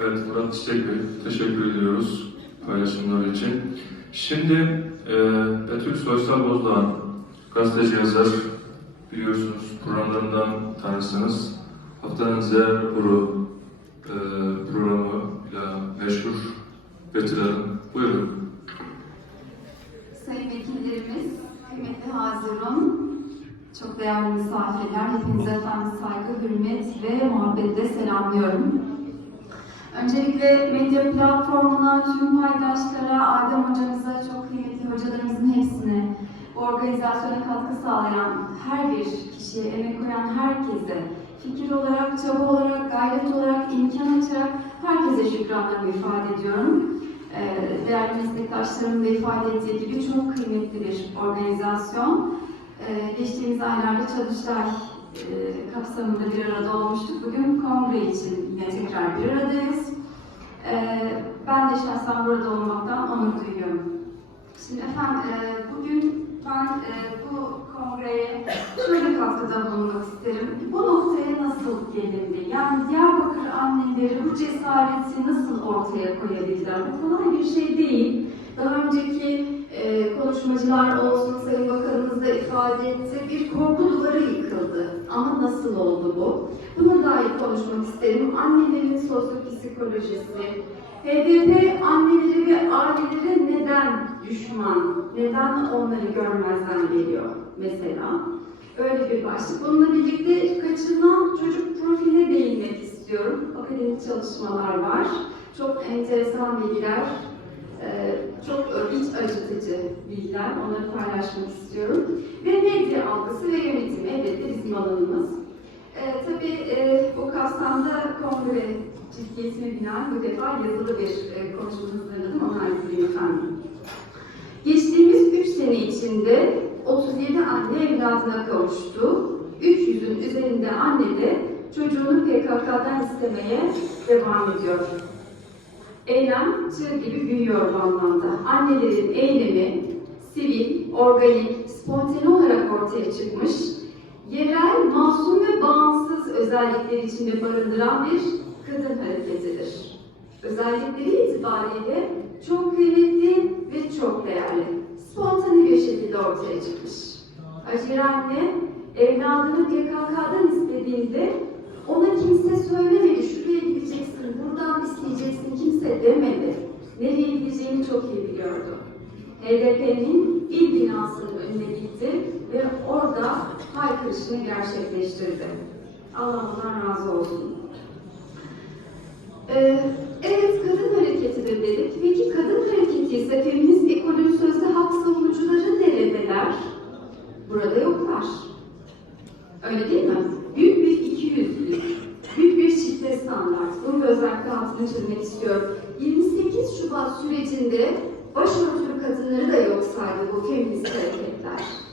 Evet Murat Çiçek Bey, teşekkür ediyoruz paylaşımlar için. Şimdi e, Betül Soysal Bozdağ'ın gazeteci yazar, biliyorsunuz programlarından tanırsınız. Haftanın Z Kuru e, programıyla meşhur Betül Hanım. Buyurun. Sayın vekillerimiz, kıymetli Hazirun, çok değerli misafirler, hepinize efendim saygı, hürmet ve muhabbetle selamlıyorum. Öncelikle medya platformuna, tüm paydaşlara, Adem hocamıza, çok kıymetli hocalarımızın hepsine, bu organizasyona katkı sağlayan her bir kişiye, emek koyan herkese, fikir olarak, çaba olarak, gayret olarak, imkan açarak herkese şükranlarımı ifade ediyorum. Ee, Değerli meslektaşlarımın da ifade ettiği gibi çok kıymetli bir organizasyon. Ee, Geçtiğimiz aylarda Çalıştay e, kapsamında bir arada olmuştuk. Bugün kongre için yine tekrar bir aradayız. Şahsen burada olmaktan onur duyuyorum. Şimdi efendim e, bugün ben e, bu kongreye şöyle katkıda bulunmak isterim. Bu noktaya nasıl gelindi? Yani Diyarbakır anneleri bu cesareti nasıl ortaya koyabildiler? Bu kolay bir şey değil. Daha önceki e, konuşmacılar olsun, Sayın Bakanımız da ifade etti. Bir korku duvarı yıkıldı. Ama nasıl oldu bu? Buna dair konuşmak isterim. Annelerin sosyopsikolojisi, HDP anneleri ve aileleri neden düşman, neden onları görmezden geliyor mesela? Öyle bir başlık. Bununla birlikte kaçırılan çocuk profiline değinmek istiyorum. Akademik çalışmalar var. Çok enteresan bilgiler, e, çok iç acıtıcı bilgiler. Onları paylaşmak istiyorum. Ve medya algısı ve yönetimi elbette bizim alanımız. E, tabii e, bu kapsamda kongre ciddiyetine binaen bu defa yazılı bir e, konuşma hazırladım. Onu ayrılayım efendim. Geçtiğimiz 3 sene içinde 37 anne evladına kavuştu. 300'ün üzerinde anne de çocuğunu PKK'dan istemeye devam ediyor. Eylem çığ gibi büyüyor bu anlamda. Annelerin eylemi sivil, organik, spontane olarak ortaya çıkmış, yerel, masum ve bağımsız özellikleri içinde barındıran bir kadın hareketidir. Özellikleri itibariyle çok kıymetli ve çok değerli. Spontane bir şekilde ortaya çıkmış. Hacer anne evladını PKK'dan istediğinde ona kimse söylemedi, şuraya gideceksin, buradan isteyeceksin, kimse demedi. Nereye gideceğini çok iyi biliyordu. HDP'nin il binasının önüne gitti ve orada haykırışını gerçekleştirdi. Allah ondan razı olsun. Ee, evet kadın hareketidir dedik. Peki kadın hareketi ise feminist ekolün sözde hak savunucuları neredeler? Burada yoklar. Öyle değil mi? Büyük bir ikiyüzlülük, büyük bir çifte standart. Bunu özellikle altını çizmek istiyorum. 28 Şubat sürecinde başörtülü kadınları da yok saydı bu feminist hareketler.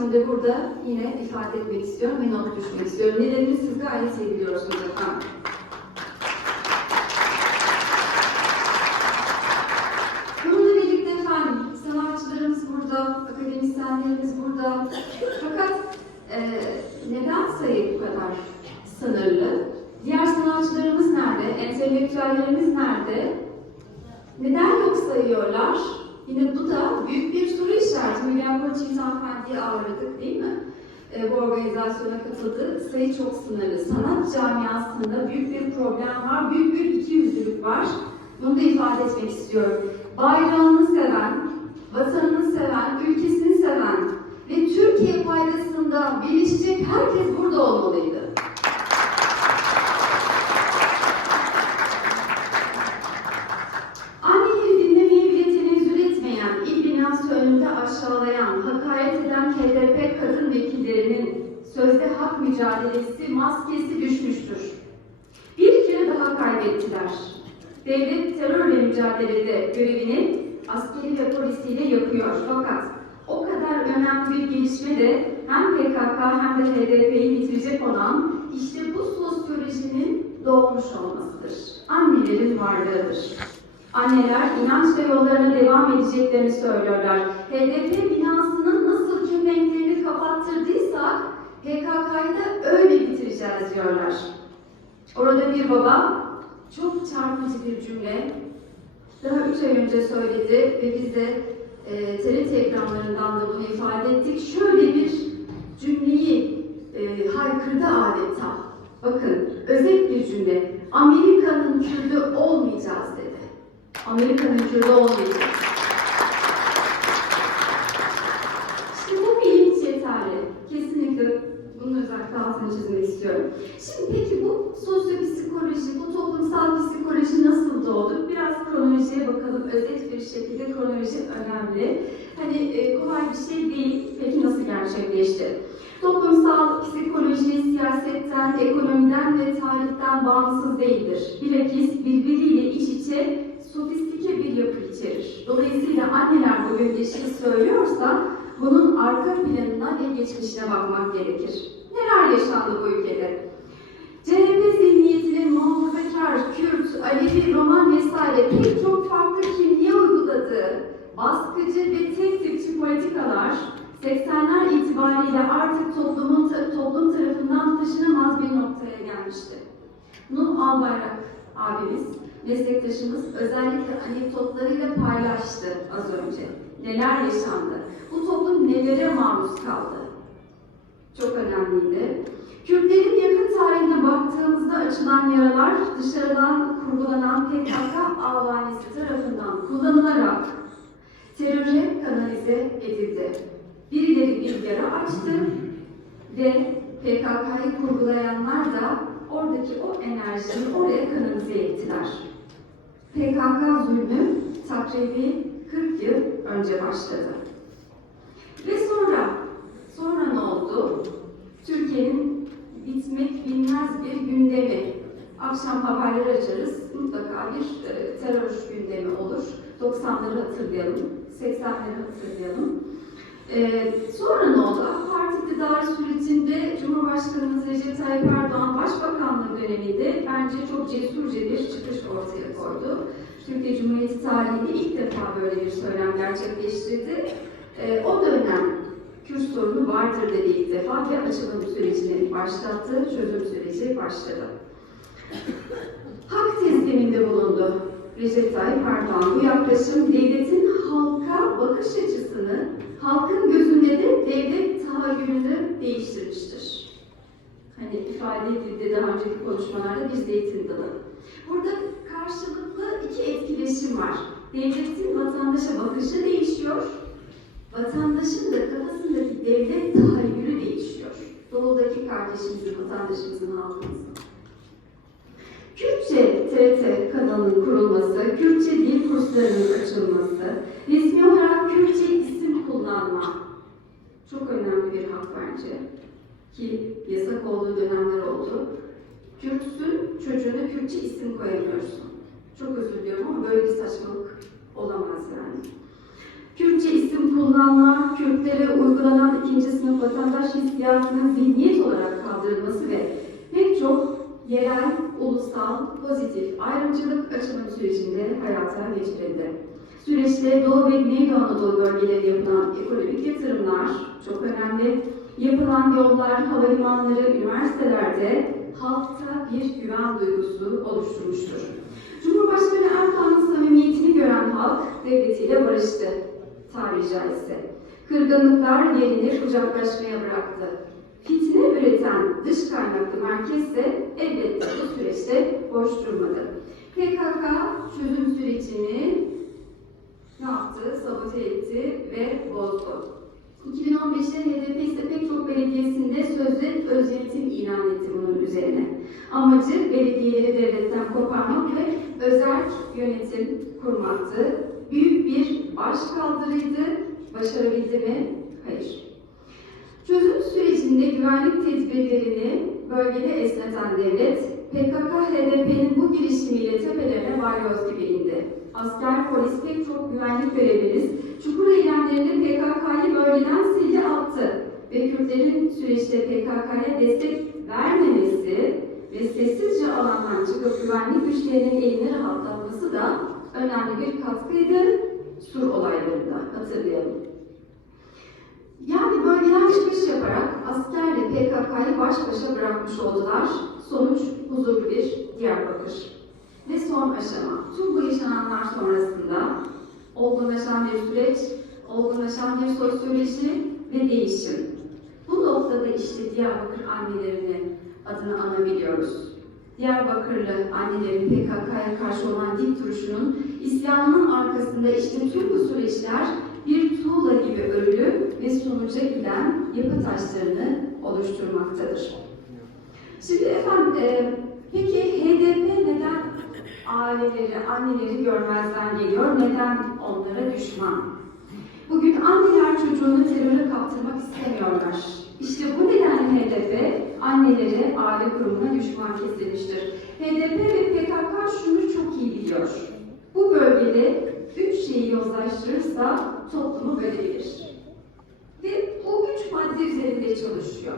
İşaretini de burada yine ifade etmek istiyorum ve not düşmek istiyorum. Nedenini siz gayet iyi biliyorsunuz efendim. Bununla birlikte efendim sanatçılarımız burada, akademisyenlerimiz burada. Fakat e, neden sayı bu kadar sınırlı? Diğer sanatçılarımız nerede? Entelektüellerimiz nerede? Neden yok sayıyorlar? Yine bu da büyük bir soru işareti. Mügen Burçin hanımefendiyi ağırladık değil mi? E, bu organizasyona katıldı. Sayı çok sınırlı. Sanat camiasında büyük bir problem var, büyük bir ikiyüzlülük var. Bunu da ifade etmek istiyorum. Bayrağını seven, vatanını seven, ülkesini seven ve Türkiye paydasında birleşecek herkes burada olmalıydı. Fakat o kadar önemli bir gelişme de hem PKK hem de HDP'yi bitirecek olan işte bu sosyolojinin doğmuş olmasıdır. Annelerin varlığıdır. Anneler inanç ve yollarına devam edeceklerini söylüyorlar. HDP binasının nasıl kepenklerini kapattırdıysak PKK'yı da öyle bitireceğiz diyorlar. Orada bir baba çok çarpıcı bir cümle daha üç ay önce söyledi ve biz de e, TRT ekranlarından da bunu ifade ettik. Şöyle bir cümleyi e, haykırdı adeta. Bakın özet bir cümle. Amerika'nın Kürdü olmayacağız dedi. Amerika'nın Kürdü olmayacağız. Şimdi bu bilinç yeterli. Kesinlikle bunun özellikle altını istiyorum. Şimdi peki bu sosyopsikoloji, bu toplumsal psikoloji nasıl doğdu? Biraz kronolojiye bakalım. Özet şekilde kronoloji önemli. Hani e, kolay bir şey değil. Peki nasıl gerçekleşti? Toplumsal psikoloji siyasetten, ekonomiden ve tarihten bağımsız değildir. Bilakis birbiriyle iç içe sofistike bir yapı içerir. Dolayısıyla anneler bugün bir şey söylüyorsa bunun arka planına ve geçmişine bakmak gerekir. Neler yaşandı bu ülkede? CHP zihniyetinin muhafazakar, Kürt, Alevi, Roman vesaire pek çok farklı kimliğe uyguladığı baskıcı ve tek politikalar 80'ler itibariyle artık toplumun toplum tarafından taşınamaz bir noktaya gelmişti. Nuh Albayrak abimiz, meslektaşımız özellikle anekdotlarıyla paylaştı az önce. Neler yaşandı? Bu toplum nelere maruz kaldı? Çok önemliydi. Kürtlerin yakın tarihine baktığımızda açılan yaralar dışarıdan kurgulanan PKK avanisi tarafından kullanılarak teröre kanalize edildi. Birileri bir yara açtı ve PKK'yı kurgulayanlar da oradaki o enerjiyi oraya kanalize ettiler. PKK zulmü takribi 40 yıl önce başladı. Ve sonra ne oldu? Türkiye'nin bitmek bilmez bir gündemi. Akşam haberleri açarız, mutlaka bir e, terör gündemi olur. 90'ları hatırlayalım, 80'leri hatırlayalım. Ee, sonra ne oldu? AK Parti iktidarı sürecinde Cumhurbaşkanımız Recep Tayyip Erdoğan Başbakanlığı döneminde bence çok cesurca bir çıkış ortaya koydu. Türkiye Cumhuriyeti tarihinde ilk defa böyle bir söylem gerçekleştirdi. Ee, o dönem Kürt sorunu vardır dedi ilk defa ve açılım sürecini başlattı, çözüm süreci başladı. Hak tesliminde bulundu Recep Tayyip Erdoğan. Bu yaklaşım devletin halka bakış açısını, halkın gözünde de devlet tahayyülünü değiştirmiştir. Hani ifade edildi daha önceki konuşmalarda bir zeytin dalı. Burada karşılıklı iki etkileşim var. Devletin vatandaşa bakışı değişiyor, vatandaşın da kafasındaki devlet tahayyülü değişiyor. Doğudaki kardeşimizin, vatandaşımızın, halkımızın. TRT kanalının kurulması, Kürtçe dil kurslarının açılması, resmi olarak Kürtçe isim kullanma çok önemli bir hak bence. Ki yasak olduğu dönemler oldu. Kürtsün, çocuğuna Kürtçe isim koyamıyorsun. Çok özür diliyorum ama böyle bir saçmalık olamaz yani. Kürtçe isim kullanma, Kürtlere uygulanan ikinci sınıf vatandaş hissiyatının zihniyet olarak kaldırılması ve pek çok yerel, ulusal, pozitif ayrımcılık açılım sürecinde hayata geçirildi. Süreçte Doğu ve Güneydoğu Anadolu bölgelerinde yapılan ekonomik yatırımlar çok önemli. Yapılan yollar, havalimanları, üniversitelerde halkta bir güven duygusu oluşturmuştur. Cumhurbaşkanı Erdoğan'ın samimiyetini gören halk devletiyle barıştı tabiri caizse. Kırgınlıklar yerini kucaklaşmaya bıraktı. Kaynaklı merkezse elbette bu süreçte boş durmadı. PKK çözüm sürecini ne yaptı? Sabote etti ve bozdu. 2015'te HDP ise pek çok belediyesinde sözde öz yönetim ilan etti bunun üzerine. Amacı belediyeleri devletten koparmak ve özel yönetim kurmaktı. Büyük bir baş kaldırıydı. Başarabildi mi? Hayır. Çözüm sürecinde güvenlik tedbirlerini bölgede esneten devlet, PKK-HDP'nin bu girişimiyle tepelerine balyoz gibi indi. Asker, polis, pek çok güvenlik görevlimiz çukur eylemlerinde PKK'yı bölgeden sildi attı ve Kürtlerin süreçte PKK'ya destek vermemesi ve sessizce alandan çıkıp güvenlik güçlerinin elini rahatlatması da önemli bir katkıydı Sur olaylarında hatırlayalım. Yani bölgeden çıkış yaparak askerle PKK'yı baş başa bırakmış oldular. Sonuç huzurlu bir Diyarbakır. Ve son aşama, tüm bu yaşananlar sonrasında olgunlaşan bir süreç, olgunlaşan bir sosyoloji ve değişim. Bu noktada işte Diyarbakır annelerinin adını anabiliyoruz. Diyarbakırlı annelerin PKK'ya karşı olan dik duruşunun isyanının arkasında işte tüm bu süreçler bir tuğla gibi örülü ve sonuca giden yapı taşlarını oluşturmaktadır. Şimdi efendim, e, peki HDP neden aileleri, anneleri görmezden geliyor? Neden onlara düşman? Bugün anneler çocuğunu teröre kaptırmak istemiyorlar. İşte bu nedenle HDP anneleri aile kurumuna düşman kesilmiştir. HDP ve PKK şunu çok iyi biliyor. Bu bölgede üç şeyi yozlaştırırsa toplumu bölebilir. Ve bu üç madde üzerinde çalışıyor.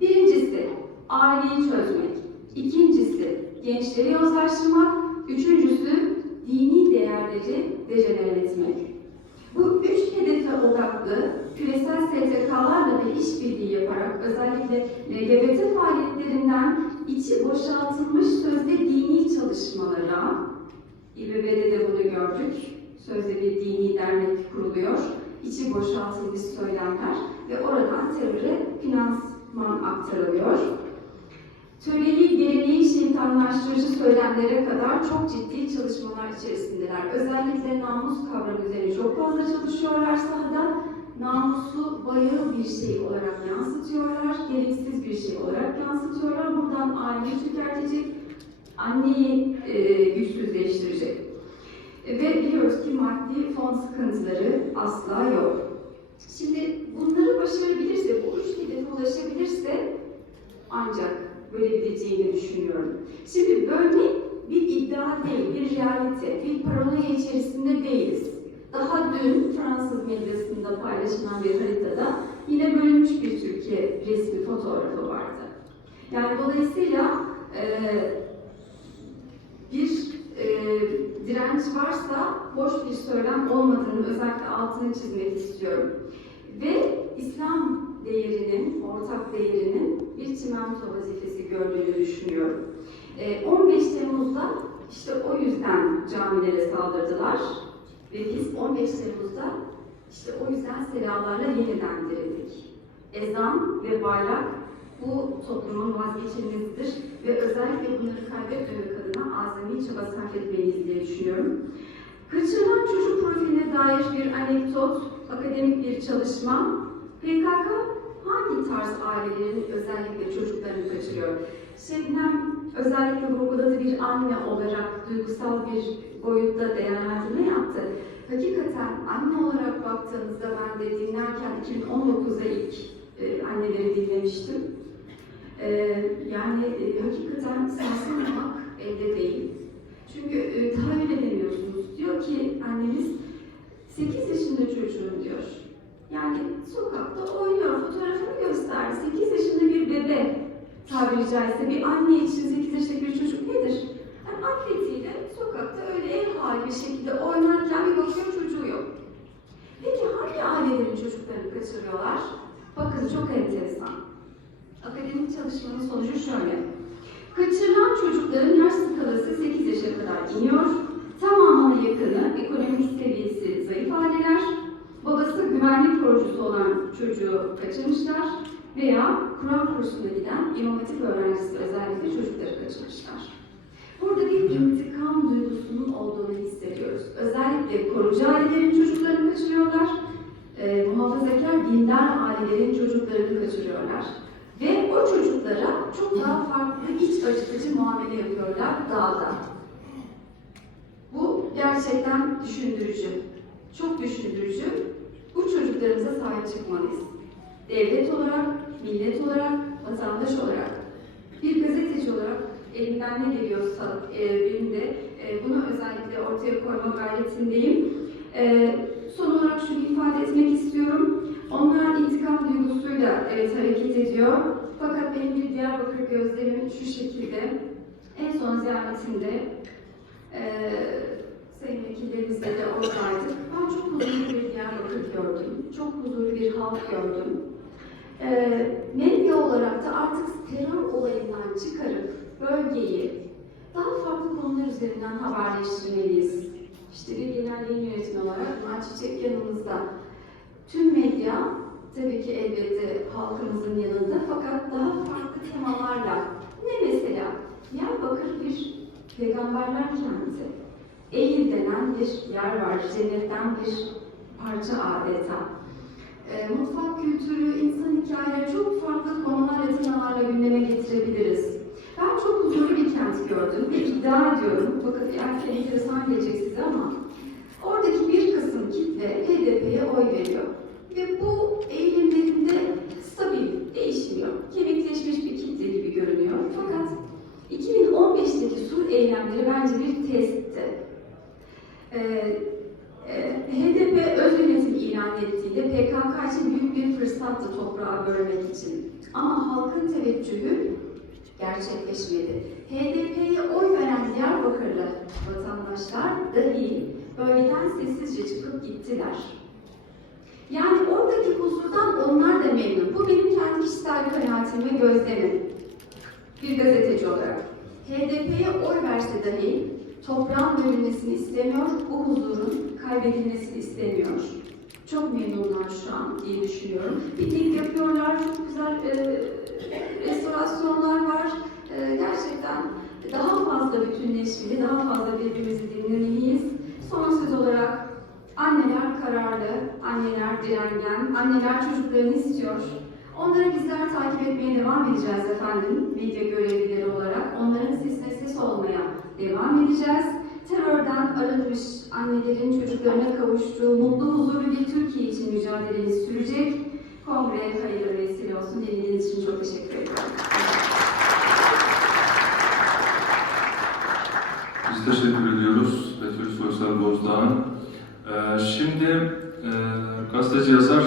Birincisi aileyi çözmek. İkincisi gençleri yozlaştırmak. Üçüncüsü dini değerleri dejenere etmek. Bu üç hedefe odaklı küresel STK'larla da işbirliği yaparak özellikle LGBT faaliyetlerinden içi boşaltılmış sözde dini çalışmalara, İBB'de de bunu gördük, sözde bir dini dernek kuruluyor, içi boşaltılmış söylemler ve oradan teröre finansman aktarılıyor. Töreli, geleneği şeytanlaştırıcı söylemlere kadar çok ciddi çalışmalar içerisindeler. Özellikle namus kavramı üzerine çok fazla çalışıyorlar sahada. Namusu bayağı bir şey olarak yansıtıyorlar, gereksiz bir şey olarak yansıtıyorlar. Buradan aileyi tükertecek, anneyi e, güçsüzleştirecek. E, Ve biliyoruz ki maddi fon sıkıntıları asla yok. Şimdi bunları başarabilirse, bu üç hedefe ulaşabilirse ancak bölebileceğini düşünüyorum. Şimdi bölmek bir iddia değil, bir realite, bir paranoya içerisinde değiliz. Daha dün Fransız medyasında paylaşılan bir haritada yine bölünmüş bir Türkiye resmi fotoğrafı vardı. Yani dolayısıyla eee bir e, direnç varsa boş bir söylem olmadığını özellikle altını çizmek istiyorum. Ve İslam değerinin, ortak değerinin bir çimento vazifesi gördüğünü düşünüyorum. E, 15 Temmuz'da işte o yüzden camilere saldırdılar ve biz 15 Temmuz'da işte o yüzden selalarla yeniden dirildik. Ezan ve bayrak bu toplumun vazgeçilmezidir ve özellikle bunları kaybetmemek adına azami çaba sarf etmeliyiz diye düşünüyorum. Kaçırılan çocuk profiline dair bir anekdot, akademik bir çalışma. PKK hangi tarz ailelerin özellikle çocuklarını kaçırıyor? Şebnem özellikle vurguladığı bir anne olarak duygusal bir boyutta değerlendirme yaptı. Hakikaten anne olarak baktığınızda ben de dinlerken 2019'da ilk e, anneleri dinlemiştim. E, yani e, hakikaten sarsılmamak elde değil. Çünkü e, tahayyül edemiyorsunuz. Diyor ki annemiz 8 yaşında çocuğum diyor. Yani sokakta oynuyor, fotoğrafını gösterdi. 8 yaşında bir bebe tabiri caizse bir anne için 8 yaşındaki bir çocuk nedir? Yani atletiyle sokakta öyle ev hali bir şekilde oynarken bir bakıyor çocuğu yok. Peki hangi ailelerin çocuklarını kaçırıyorlar? Bakın çok enteresan. Akademik çalışmanın sonucu şöyle. Kaçırılan çocukların yaş skalası 8 yaşa kadar iniyor. Tamamına yakını ekonomik seviyesi zayıf aileler, babası güvenlik korucusu olan çocuğu kaçırmışlar veya Kur'an kursuna giden imam öğrencisi özellikle çocukları kaçırmışlar. Burada bir intikam duygusunun olduğunu hissediyoruz. Özellikle korucu ailelerin çocuklarını kaçırıyorlar, e, muhafazakar dindar ailelerin çocuklarını kaçırıyorlar. Ve o çocuklara çok daha farklı iç acıtıcı muamele yapıyorlar dağda. Bu gerçekten düşündürücü. Çok düşündürücü. Bu çocuklarımıza sahip çıkmalıyız. Devlet olarak, millet olarak, vatandaş olarak, bir gazeteci olarak elimden ne geliyorsa e, benim de e, bunu özellikle ortaya koyma gayretindeyim. E, son olarak şunu ifade etmek istiyorum. Onlar intikam duygusuyla evet hareket ediyor. Fakat benim bir Diyarbakır gözlemim şu şekilde. En son ziyaretimde e, sayın vekillerimizle de oradaydık. Ben çok huzurlu bir Diyarbakır gördüm. Çok huzurlu bir halk gördüm. E, medya olarak da artık terör olayından çıkarıp bölgeyi daha farklı konular üzerinden haberleştirmeliyiz. İşte bir genel yayın yönetimi olarak Murat Çiçek yanımızda. Tüm medya tabii ki elbette halkımızın yanında fakat daha farklı temalarla. Ne mesela? Diyarbakır bir peygamberler kenti. Eğil denen bir yer var, cennetten bir parça adeta. E, mutfak kültürü, insan hikayeleri çok farklı konularla, temalarla gündeme getirebiliriz. Ben çok huzurlu bir kent gördüm ve iddia ediyorum, fakat belki enteresan gelecek size ama oradaki bir kitle HDP'ye oy veriyor. Ve bu eğilimlerinde stabil, değişmiyor. Kemikleşmiş bir kitle gibi görünüyor. Fakat 2015'teki sur eylemleri bence bir testti. Ee, e, HDP öz yönetim ilan ettiğinde PKK için büyük bir fırsattı toprağı bölmek için. Ama halkın teveccühü gerçekleşmedi. HDP'ye oy veren Diyarbakırlı vatandaşlar dahi bölgeden sessizce çıkıp gittiler. Yani oradaki huzurdan onlar da memnun. Bu benim kendi kişisel kanaatim ve gözlemim. Bir gazeteci olarak. HDP'ye oy verse dahi toprağın bölünmesini istemiyor, bu huzurun kaybedilmesini istemiyor. Çok memnunlar şu an diye düşünüyorum. Piknik yapıyorlar, çok güzel e, restorasyonlar var. E, gerçekten daha fazla bütünleşmeli, daha fazla birbirimizi dinlemeliyiz. Son söz olarak anneler kararlı, anneler direngen, anneler çocuklarını istiyor. Onları bizler takip etmeye devam edeceğiz efendim, medya görevlileri olarak. Onların sesine ses olmaya devam edeceğiz. Terörden arınmış annelerin çocuklarına kavuştuğu mutlu, huzurlu bir Türkiye için mücadelemiz sürecek. Kongre hayırlı vesile olsun. Dinlediğiniz için çok teşekkür ediyorum. Teşekkür ediyoruz Betül Soysal Bozdağ'ın. Ee, şimdi e, gazeteci yazar